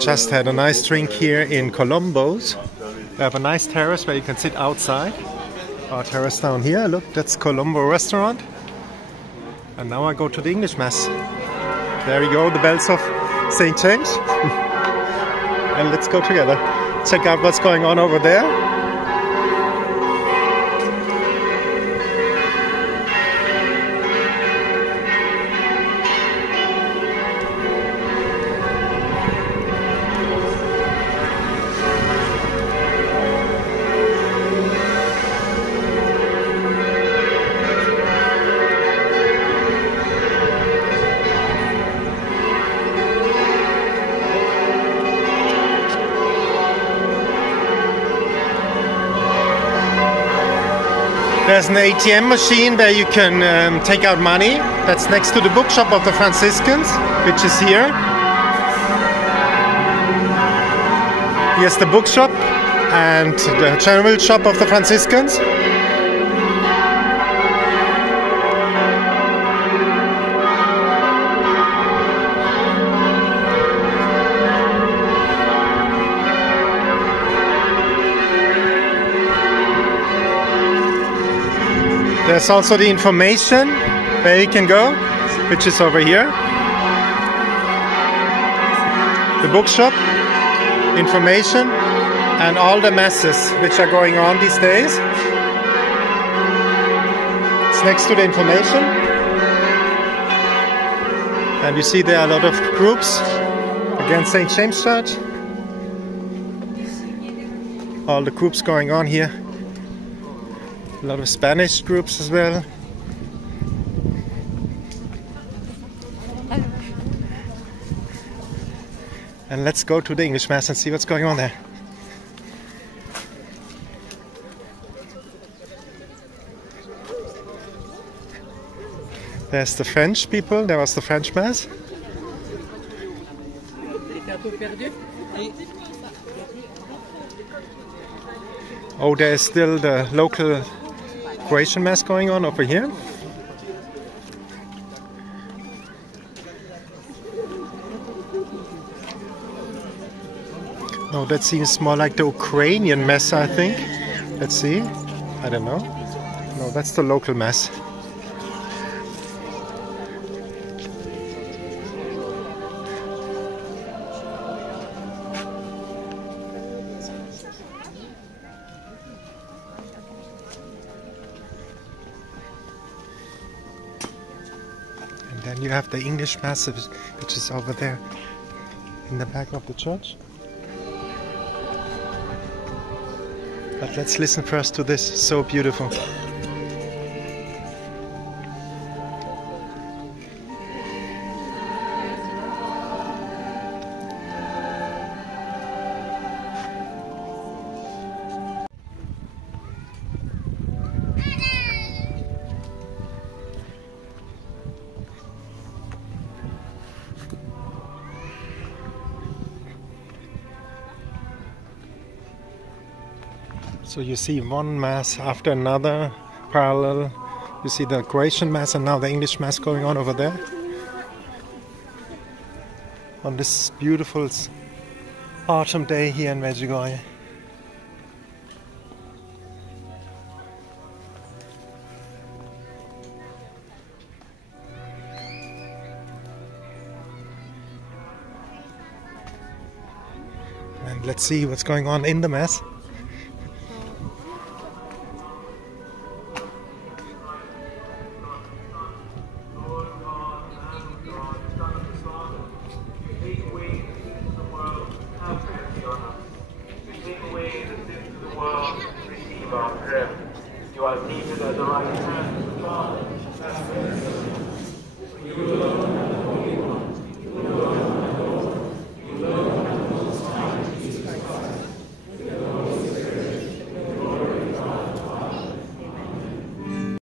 Just had a nice drink here in Colombo's. We have a nice terrace where you can sit outside. Our terrace down here, look, that's Colombo restaurant. And now I go to the English Mass. There we go, the bells of St. James. And let's go together. Check out what's going on over there. There's an ATM machine where you can take out money. That's next to the bookshop of the Franciscans, which is here. Here's the bookshop and the general shop of the Franciscans. There's also the information where you can go, which is over here. The bookshop, information, and all the masses which are going on these days. It's next to the information. And you see there are a lot of groups against St. James Church. All the groups going on here. A lot of Spanish groups as well. And let's go to the English Mass and see what's going on there. There's the French people, there was the French Mass. Oh, there is still the local Croatian Mass going on over here. No, that seems more like the Ukrainian Mass, I think. Let's see. I don't know. No, that's the local Mass. Then you have the English Mass, which is over there in the back of the church. But let's listen first to this, so beautiful. So you see one Mass after another, parallel. You see the Croatian Mass and now the English Mass going on over there. On this beautiful autumn day here in Medjugorje. And let's see what's going on in the Mass. You are seated at the right hand of God.